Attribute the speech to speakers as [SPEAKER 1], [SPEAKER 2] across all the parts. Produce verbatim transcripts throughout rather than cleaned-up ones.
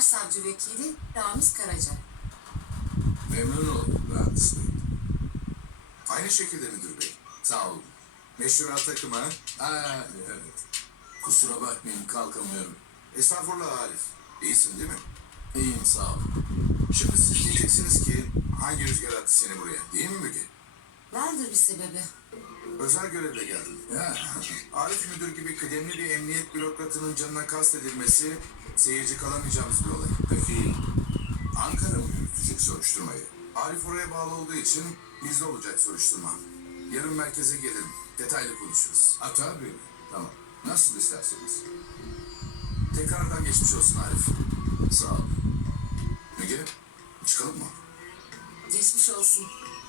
[SPEAKER 1] Başsavcı Vekili Ramiz Karaca.
[SPEAKER 2] Memnun oldum Ramiz Bey. Aynı şekilde müdür bey. Sağ olun. Meşruat takımı. Aa, evet. Kusura bakmayın, kalkamıyorum. Estağfurullah Arif. İyisin değil mi? İyiyim, sağ ol. Şimdi siz diyeceksiniz ki hangi rüzgar attı seni buraya, değil mi Müge?
[SPEAKER 1] Vardır bir sebebi.
[SPEAKER 2] Özel görevle geldim. Ya. Arif müdür gibi kıdemli bir emniyet bürokratının canına kastedilmesi seyirci kalamayacağımız bir olay. Peki Ankara mı yürütecek soruşturmayı? Arif oraya bağlı olduğu için bizde olacak soruşturma. Yarın merkeze gelirim. Detaylı konuşuruz. Ha tabii. Tamam. Nasıl isterseniz. Tekrardan geçmiş olsun Arif. Sağ ol. Müge, çıkalım mı?
[SPEAKER 1] Geçmiş olsun.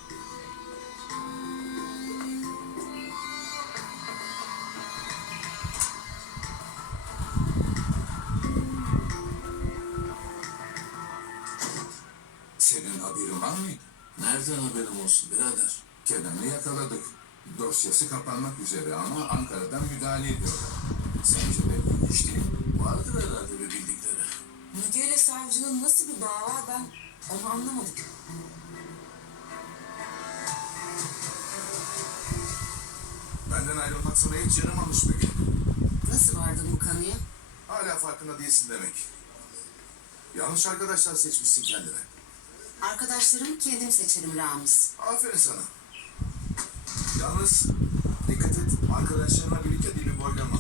[SPEAKER 2] Senin haberin var mıydı? Nereden haberim olsun birader? Kerem'i yakaladık. Dosyası kapanmak üzere ama Ankara'dan müdahale ediyorlar. Sence belli bir iş değil mi? Vardır herhalde bir bildikleri.
[SPEAKER 1] Müge ile savcının nasıl bir bağı var ben onu anlamadım.
[SPEAKER 2] Benden ayrılmak sana hiç yaramamış Müge.
[SPEAKER 1] Nasıl vardın bu kanıya?
[SPEAKER 2] Hala farkında değilsin demek. Yanlış arkadaşlar seçmişsin kendine.
[SPEAKER 1] Arkadaşlarımı kendim seçerim Ramiz.
[SPEAKER 2] Aferin sana. Yalnız dikkat et, arkadaşlarına birlikte dili boylama.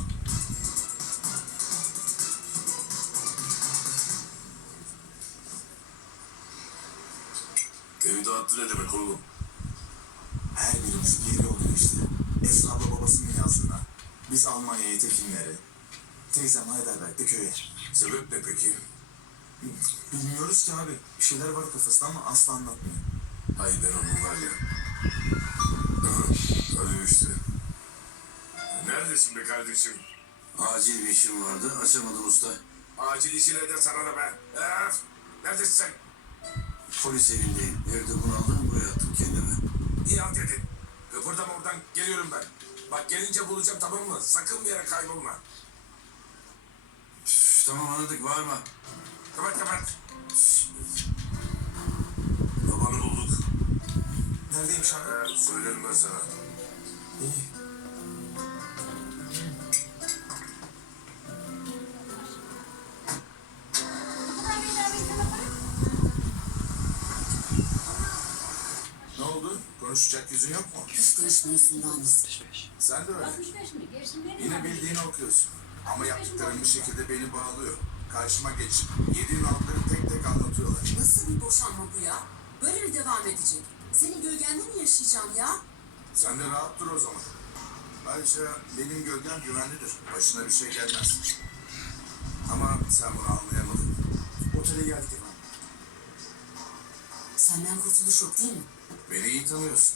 [SPEAKER 2] Evi dağıttı ne demek oğlum? Her birimiz bir yeri oluyor işte. Esra abla babasının yazdığına. Biz Almanya'ya tekinlere. Teyzem Heidelberg'de köye. Sebep ne peki? Bilmiyoruz ki abi. Bir şeyler var kafasında ama asla anlatmıyor. Hay ben onun var ya. Hadi işte. Neredesin be kardeşim? Acil bir işim vardı. Açamadım usta. Acil işin eder sana da be. Öf! Neredesin sen? Polis evindeyim. Evde bunaldım. Buraya attım kendimi. İyi halt edin. Kıpırdama oradan. Geliyorum ben. Bak gelince bulacağım, tamam mı? Sakın bir yere kaybolma. Üf, tamam anladık. Bağırma. Kapat kapat. Babanı bulduk. Neredeymiş abi? Ee, söylerim ben sana. İyi. Ne oldu? Konuşacak yüzün yok mu?
[SPEAKER 1] Yüz kuruş konusundanız.
[SPEAKER 2] Sen de öyle. Yine bildiğini okuyorsun. Ama yaptıkların bir şekilde beni bağlıyor. Karşıma geçip yediğin altları tek tek anlatıyorlar.
[SPEAKER 1] Nasıl bir boşanma bu ya? Böyle mi devam edecek? Senin gölgende mi yaşayacağım ya?
[SPEAKER 2] Sen de rahat dur o zaman. Ayrıca benim gölgem güvenlidir. Başına bir şey gelmez. Ama sen bunu anlayamadın. Otele geldik hemen.
[SPEAKER 1] Senden kurtuluş yok değil mi?
[SPEAKER 2] Beni iyi tanıyorsun.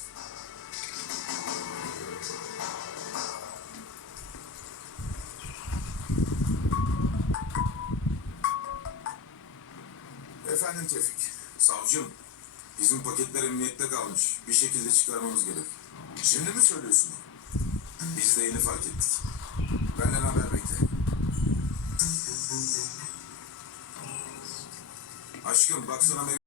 [SPEAKER 2] Efendim Tevfik. Savcım, bizim paketler emniyette kalmış. Bir şekilde çıkarmamız gerek. Şimdi mi söylüyorsun? Biz de yeni fark ettik. Benden haber bekle. Aşkım baksana.